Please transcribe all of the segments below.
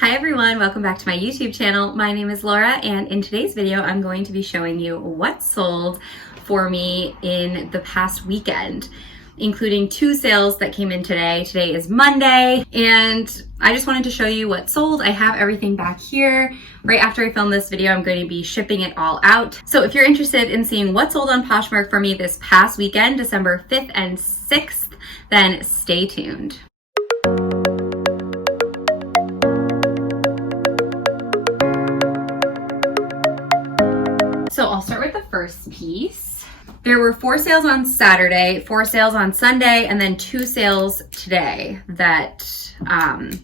Hi everyone, welcome back to my YouTube channel. My name is Laura, and in today's video I'm going to be showing you what sold for me in the past weekend, including 2 sales that came in today. Today is Monday, and I just wanted to show you what sold. I have everything back here. Right after I film this video, I'm going to be shipping it all out. So if you're interested in seeing what sold on Poshmark for me this past weekend, December 5th and 6th, then stay tuned. So I'll start with the first piece. There were 4 sales on Saturday, 4 sales on Sunday, and then 2 sales today that I'm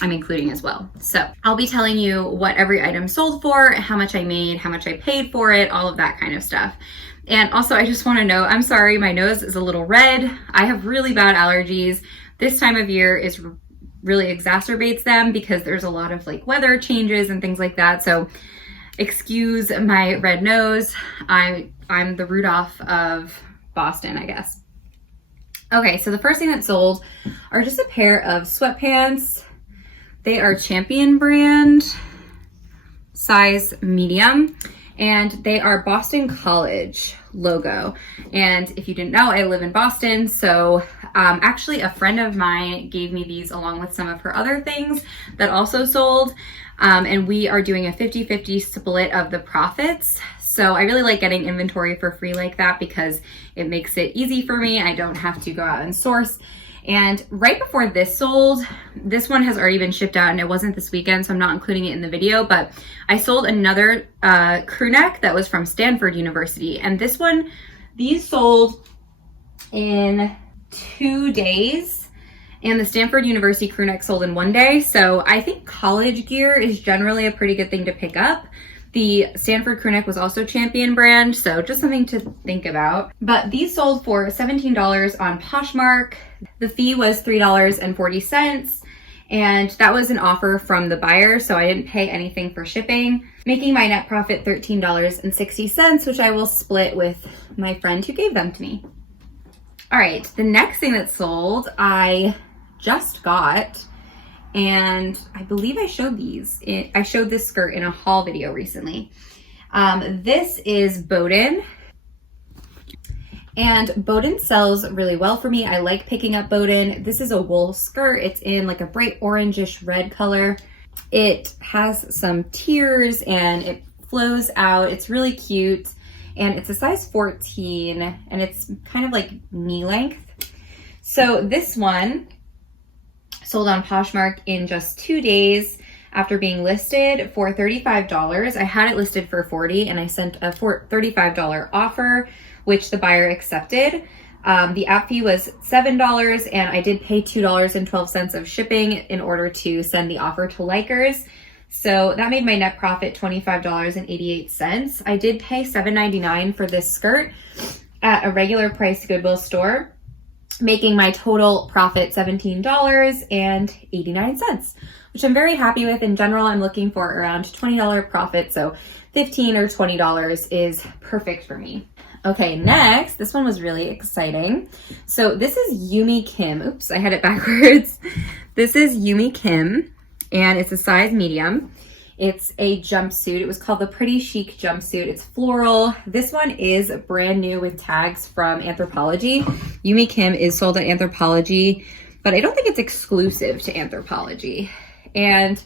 including as well. So I'll be telling you what every item sold for, how much I made, how much I paid for it, all of that kind of stuff. And also I just want to know, I'm sorry, my nose is a little red. I have really bad allergies. This time of year is really exacerbates them because there's a lot of like weather changes and things like that. So excuse my red nose. I'm the Rudolph of Boston, I guess. Okay, so the first thing that sold are just a pair of sweatpants. They are Champion brand, size medium, and they are Boston College logo. And if you didn't know, I live in Boston, so actually a friend of mine gave me these along with some of her other things that also sold. And we are doing a 50-50 split of the profits. So I really like getting inventory for free like that because it makes it easy for me. I don't have to go out and source. And right before this sold, this one has already been shipped out and it wasn't this weekend, so I'm not including it in the video, but I sold another crew neck that was from Stanford University. And this one, these sold in 2 days. And the Stanford University crew neck sold in 1 day. So I think college gear is generally a pretty good thing to pick up. The Stanford crew neck was also Champion brand, so just something to think about. But these sold for $17 on Poshmark. The fee was $3.40, and that was an offer from the buyer, so I didn't pay anything for shipping, making my net profit $13.60, which I will split with my friend who gave them to me. All right, the next thing that sold, I just got, and I believe I showed these. I showed this skirt in a haul video recently. This is Boden, and Boden sells really well for me. I like picking up Boden. This is a wool skirt. It's in like a bright orangish red color. It has some tiers and it flows out. It's really cute. And it's a size 14 and it's kind of like knee length. So this one sold on Poshmark in just 2 days after being listed for $35. I had it listed for $40 and I sent a $35 offer, which the buyer accepted. The app fee was $7 and I did pay $2.12 of shipping in order to send the offer to likers. So that made my net profit $25.88. I did pay $7.99 for this skirt at a regular price Goodwill store, making my total profit $17.89, which I'm very happy with. In general, I'm looking for around $20 profit, so $15 or $20 is perfect for me. Okay, next, this one was really exciting. So this is Yumi Kim. Oops, I had it backwards. This is Yumi Kim, and it's a size medium. It's a jumpsuit. It was called the Pretty Chic jumpsuit. It's floral. This one is brand new with tags from Anthropologie. Yumi Kim is sold at Anthropologie, but I don't think it's exclusive to Anthropologie. And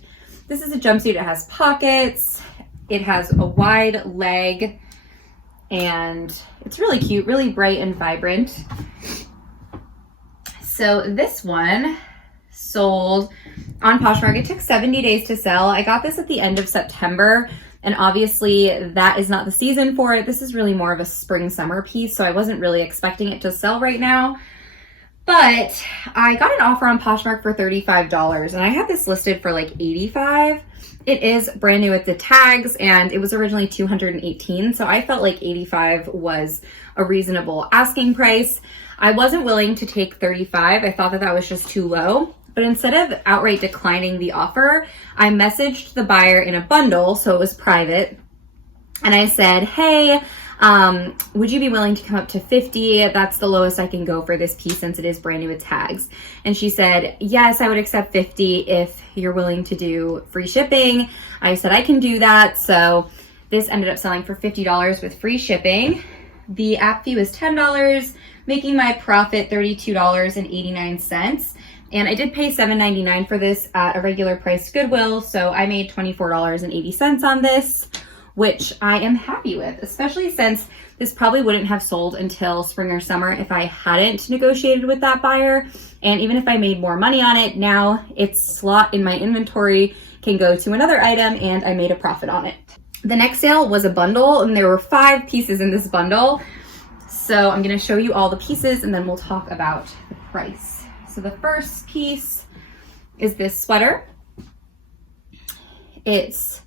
this is a jumpsuit. It has pockets. It has a wide leg, and it's really cute, really bright and vibrant. So this one sold on Poshmark. It took 70 days to sell. I got this at the end of September, and obviously that is not the season for it. This is really more of a spring summer piece, so I wasn't really expecting it to sell right now. But I got an offer on Poshmark for $35, and I had this listed for like $85. It is brand new with the tags, and it was originally $218, so I felt like $85 was a reasonable asking price. I wasn't willing to take $35. I thought that that was just too low. But instead of outright declining the offer, I messaged the buyer in a bundle, so it was private. And I said, hey, Would you be willing to come up to 50? That's the lowest I can go for this piece since it is brand new with tags. And she said, yes, I would accept 50 if you're willing to do free shipping. I said I can do that. So this ended up selling for $50 with free shipping. The app fee was $10, making my profit $32.89. And I did pay $7.99 for this at a regular price Goodwill. So I made $24.80 on this, which I am happy with, especially since this probably wouldn't have sold until spring or summer if I hadn't negotiated with that buyer. And even if I made more money on it, now its slot in my inventory can go to another item and I made a profit on it. The next sale was a bundle and there were 5 pieces in this bundle. So I'm gonna show you all the pieces and then we'll talk about the price. So the first piece is this sweater. It's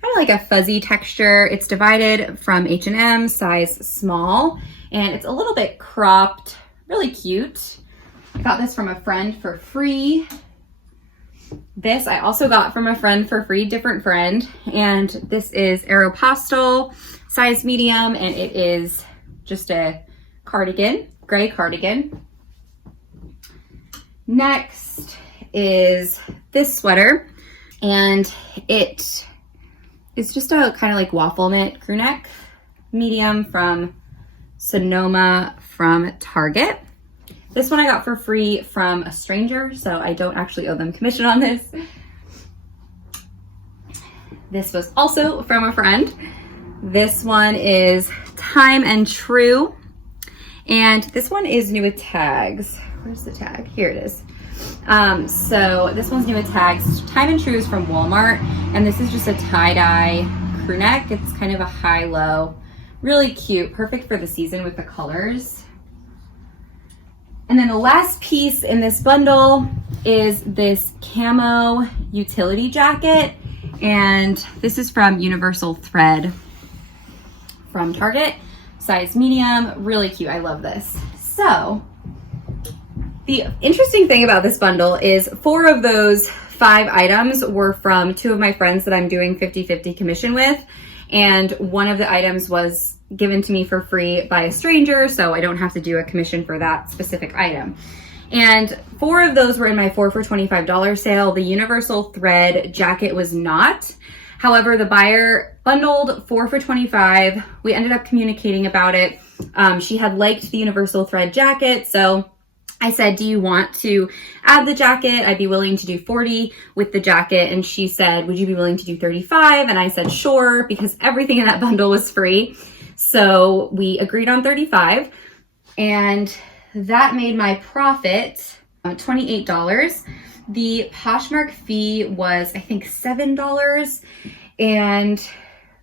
kind of like a fuzzy texture. It's divided from H&M, size small, and it's a little bit cropped, really cute. I got this from a friend for free. This I also got from a friend for free, different friend, and this is Aeropostale, size medium, and it is just a cardigan, gray cardigan. Next is this sweater, and it is just a kind of like waffle knit crew neck, medium from Sonoma from Target. This one I got for free from a stranger, so I don't actually owe them commission on this. This was also from a friend. This one is Time and True, and this one is new with tags. Where's the tag? Here it is. So this one's new with tags. Time and True is from Walmart, and this is just a tie-dye crew neck. It's kind of a high-low, really cute, perfect for the season with the colors. And then the last piece in this bundle is this camo utility jacket, and this is from Universal Thread from Target, size medium, really cute. I love this. So the interesting thing about this bundle is 4 of those 5 items were from 2 of my friends that I'm doing 50-50 commission with, and one of the items was given to me for free by a stranger, so I don't have to do a commission for that specific item. And 4 of those were in my 4 for $25 sale. The Universal Thread jacket was not. However, the buyer bundled 4 for $25. We ended up communicating about it. She had liked the Universal Thread jacket, so I said, do you want to add the jacket? I'd be willing to do 40 with the jacket. And she said, would you be willing to do 35? And I said, sure, because everything in that bundle was free. So we agreed on 35, and that made my profit $28. The Poshmark fee was, I think, $7, and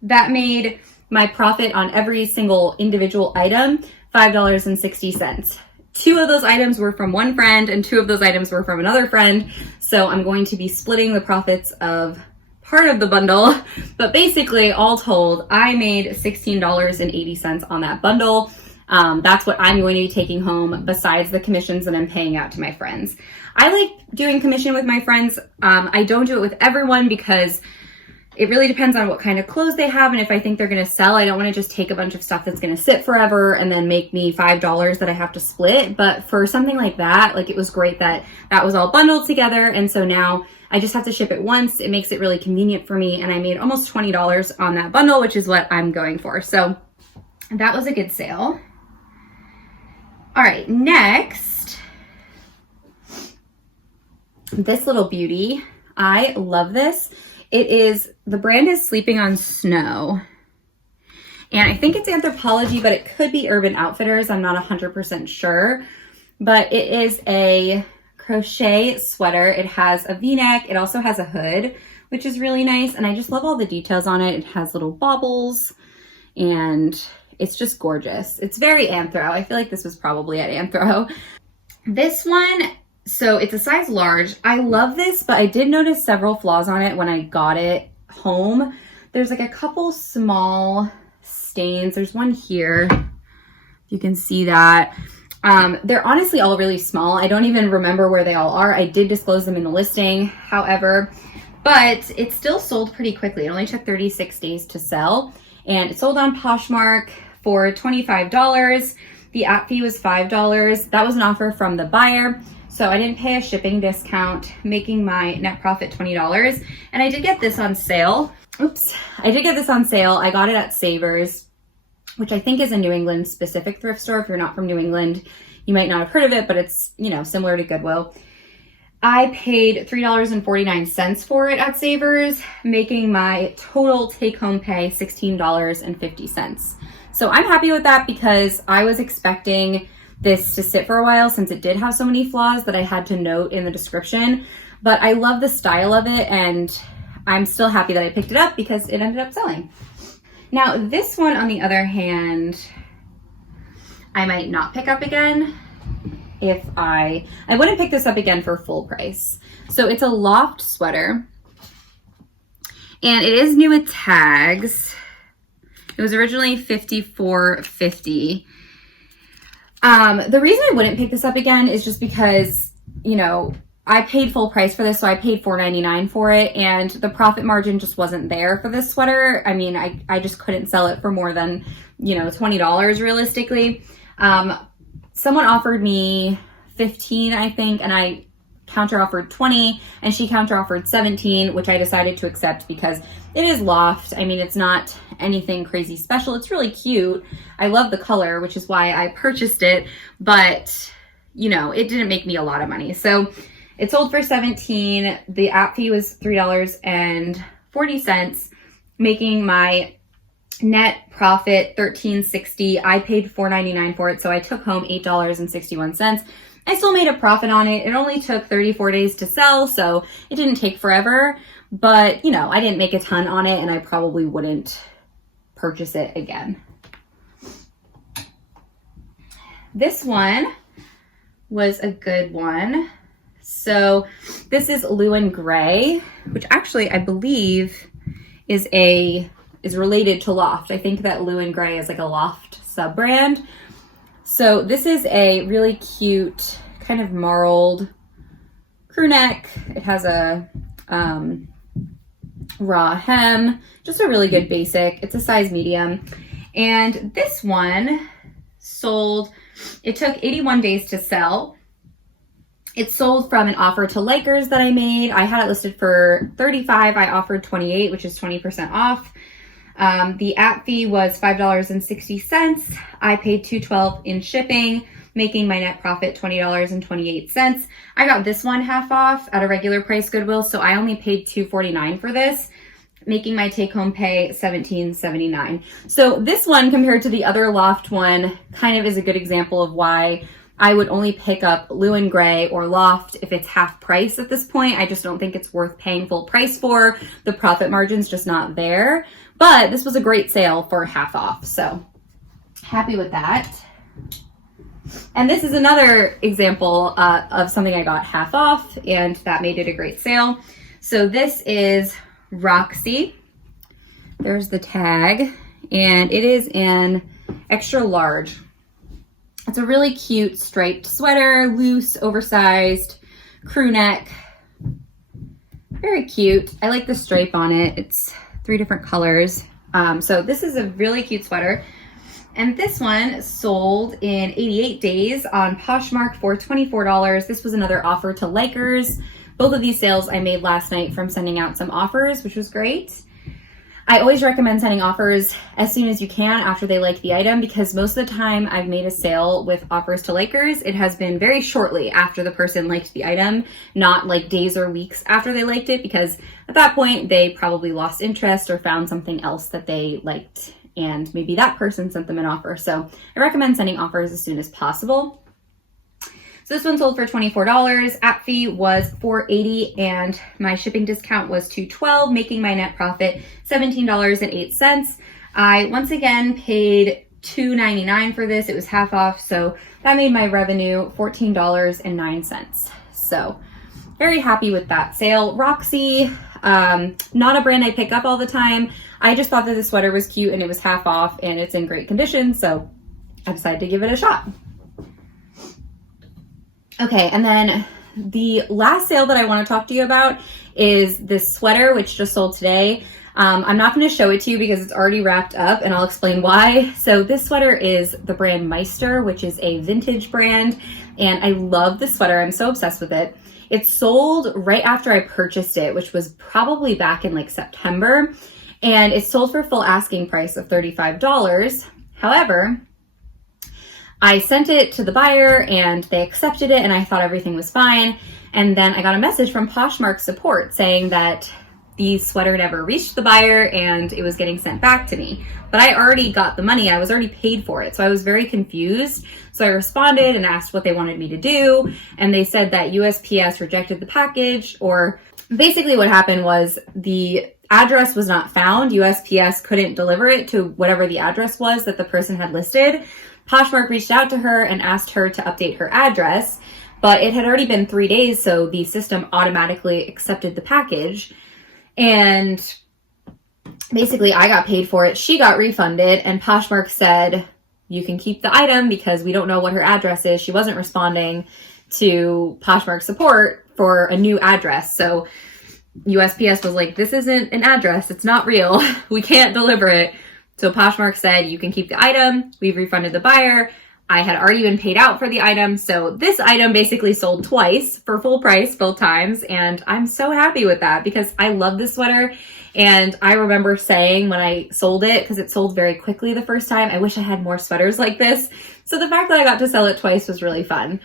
that made my profit on every single individual item $5.60. 2 of those items were from one friend and 2 of those items were from another friend. So I'm going to be splitting the profits of part of the bundle, but basically all told, I made $16.80 on that bundle. That's what I'm going to be taking home besides the commissions that I'm paying out to my friends. I like doing commission with my friends. I don't do it with everyone because it really depends on what kind of clothes they have, and if I think they're going to sell. I don't want to just take a bunch of stuff that's going to sit forever and then make me $5 that I have to split. But for something like that, like, it was great that that was all bundled together, and so now I just have to ship it once. It makes it really convenient for me, and I made almost $20 on that bundle, which is what I'm going for. So that was a good sale. All right, next, this little beauty. I love this. It is, the brand is Sleeping on Snow, and I think it's Anthropologie, but it could be Urban Outfitters. I'm not 100% sure, but it is a crochet sweater. It has a V-neck. It also has a hood, which is really nice, and I just love all the details on it. It has little baubles, and it's just gorgeous. It's very Anthro. I feel like this was probably at Anthro. This one, so it's a size large. I love this, but I did notice several flaws on it when I got it home. There's like a couple small stains. There's one here. You can see that. They're honestly all really small. I don't even remember where they all are. I did disclose them in the listing, however, but it still sold pretty quickly. It only took 36 days to sell, and it sold on Poshmark for $25. The app fee was $5. That was an offer from the buyer, so I didn't pay a shipping discount, making my net profit $20. And I did get this on sale. Oops, I did get this on sale. I got it at Savers, which I think is a New England specific thrift store. If you're not from New England, you might not have heard of it, but it's, you know, similar to Goodwill. I paid $3.49 for it at Savers, making my total take-home pay $16.50. So I'm happy with that because I was expecting this to sit for a while since it did have so many flaws that I had to note in the description. But I love the style of it, and I'm still happy that I picked it up because it ended up selling. Now this one, on the other hand, I might not pick up again. If I wouldn't pick this up again for full price. So it's a Loft sweater, and it is new with tags. It was originally $54.50. The reason I wouldn't pick this up again is just because, you know, I paid full price for this, so I paid $4.99 for it, and the profit margin just wasn't there for this sweater. I mean, I just couldn't sell it for more than, you know, $20 realistically. Someone offered me $15, I think, and I counter offered $20, and she counter offered $17, which I decided to accept because it is Loft. I mean, it's not anything crazy special. It's really cute. I love the color, which is why I purchased it, but you know, it didn't make me a lot of money. So it sold for $17. The app fee was $3.40, making my net profit $13.60. I paid $4.99 for it, so I took home $8.61. I still made a profit on it. It only took 34 days to sell, so it didn't take forever, but you know, I didn't make a ton on it, and I probably wouldn't purchase it again. This one was a good one. So this is Lulu and Grey, which actually I believe is related to Loft. I think that Lulu and Grey is like a Loft sub-brand. So this is a really cute kind of marled crew neck. It has a raw hem, just a really good basic. It's a size medium. And this one sold, it took 81 days to sell. It sold from an offer to Likers that I made. I had it listed for $35. I offered $28, which is 20% off. The app fee was $5.60. I paid $2.12 in shipping, making my net profit $20.28. I got this one half off at a regular price Goodwill, so I only paid $2.49 for this, making my take-home pay $17.79. So this one, compared to the other Loft one, kind of is a good example of why I would only pick up Lulu and Grey or Loft if it's half price at this point. I just don't think it's worth paying full price for. The profit margin's just not there. But this was a great sale for half off, so happy with that. And this is another example of something I got half off, and that made it a great sale. So this is Roxy. There's the tag, and it is an extra large. It's a really cute striped sweater, loose, oversized, crew neck. Very cute. I like the stripe on it. It's 3 different colors. So this is a really cute sweater. And this one sold in 88 days on Poshmark for $24. This was another offer to Likers. Both of these sales I made last night from sending out some offers, which was great. I always recommend sending offers as soon as you can after they like the item, because most of the time I've made a sale with offers to Likers, it has been very shortly after the person liked the item, not like days or weeks after they liked it, because at that point they probably lost interest or found something else that they liked, and maybe that person sent them an offer. So I recommend sending offers as soon as possible. So this one sold for $24. App fee was $4.80, and my shipping discount was $2.12, making my net profit $17.08. I once again paid $2.99 for this. It was half off, so that made my revenue $14.09. So very happy with that sale. Roxy, not a brand I pick up all the time. I just thought that the sweater was cute and it was half off and it's in great condition, so I decided to give it a shot. Okay, and then the last sale that I want to talk to you about is this sweater, which just sold today. I'm not going to show it to you because it's already wrapped up, and I'll explain why. So this sweater is the brand Meister, which is a vintage brand, and I love this sweater. I'm so obsessed with it. It sold right after I purchased it, which was probably back in like September, and it sold for full asking price of $35. However, I sent it to the buyer and they accepted it, and I thought everything was fine. And then I got a message from Poshmark support saying that the sweater never reached the buyer and it was getting sent back to me. But I already got the money. I was already paid for it. So I was very confused. So I responded and asked what they wanted me to do. And they said that USPS rejected the package, or basically what happened was the address was not found. USPS couldn't deliver it to whatever the address was that the person had listed. Poshmark reached out to her and asked her to update her address, but it had already been 3 days, so the system automatically accepted the package. And basically I got paid for it, she got refunded, and Poshmark said, you can keep the item because we don't know what her address is. She wasn't responding to Poshmark support for a new address. So USPS was like, this isn't an address, it's not real, we can't deliver it. So Poshmark said, you can keep the item. We've refunded the buyer. I had already been paid out for the item. So this item basically sold twice for full price, both times. And I'm so happy with that because I love this sweater. And I remember saying when I sold it, because it sold very quickly the first time, I wish I had more sweaters like this. So the fact that I got to sell it twice was really fun.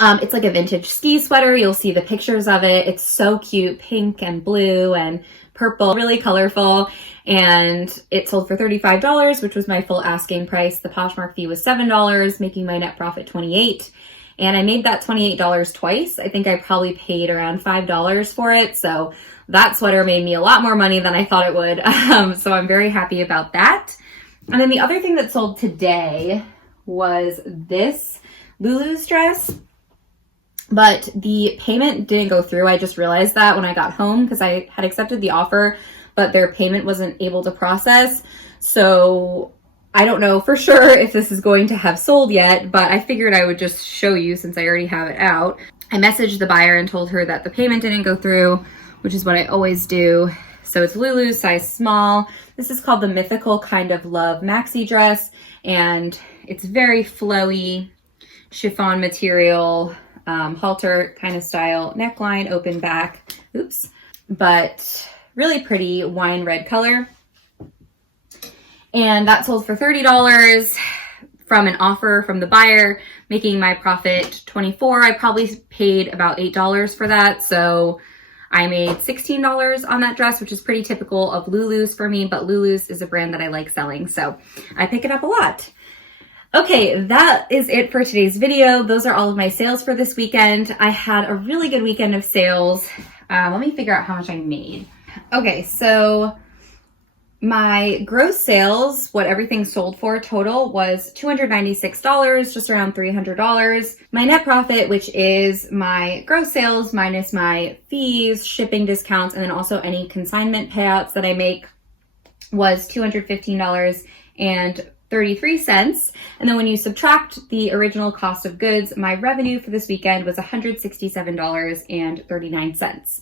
It's like a vintage ski sweater. You'll see the pictures of it. It's so cute, pink and blue and purple, really colorful. And it sold for $35, which was my full asking price. The Poshmark fee was $7, making my net profit $28. And I made that $28 twice. I think I probably paid around $5 for it. So that sweater made me a lot more money than I thought it would. So I'm very happy about that. And then the other thing that sold today was this Lulu's dress. But the payment didn't go through. I just realized that when I got home because I had accepted the offer, but their payment wasn't able to process. So I don't know for sure if this is going to have sold yet, but I figured I would just show you since I already have it out. I messaged the buyer and told her that the payment didn't go through, which is what I always do. So it's Lulu's, size small. This is called the Mythical Kind of Love maxi dress, and it's very flowy chiffon material, halter kind of style, neckline, open back, but really pretty wine red color. And that sold for $30 from an offer from the buyer, making my profit $24. I probably paid about $8 for that. So I made $16 on that dress, which is pretty typical of Lulu's for me, but Lulu's is a brand that I like selling, so I pick it up a lot. Okay, that is it for today's video. Those are all of my sales for this weekend. I had a really good weekend of sales. Let me figure out how much I made. Okay, so my gross sales, what everything sold for total, was $296, just around $300. My net profit, which is my gross sales minus my fees, shipping discounts, and then also any consignment payouts that I make, was $215 and 33 cents. And then when you subtract the original cost of goods, my revenue for this weekend was $167.39.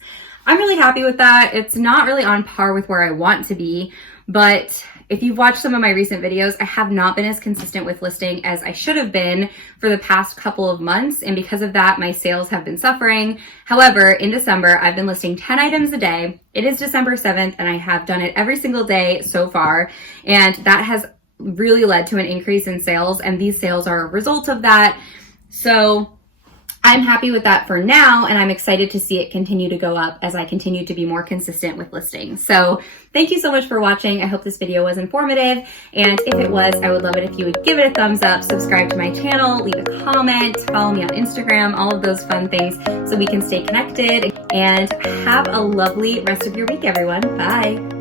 I'm really happy with that. It's not really on par with where I want to be, but if you've watched some of my recent videos, I have not been as consistent with listing as I should have been for the past couple of months. And because of that, my sales have been suffering. However, in December, I've been listing 10 items a day. It is December 7th, and I have done it every single day so far. And that has really led to an increase in sales, and these sales are a result of that. So I'm happy with that for now, and I'm excited to see it continue to go up as I continue to be more consistent with listings. So thank you so much for watching. I hope this video was informative, and if it was, I would love it if you would give it a thumbs up, subscribe to my channel, leave a comment, follow me on Instagram, all of those fun things so we can stay connected, and have a lovely rest of your week, everyone. Bye.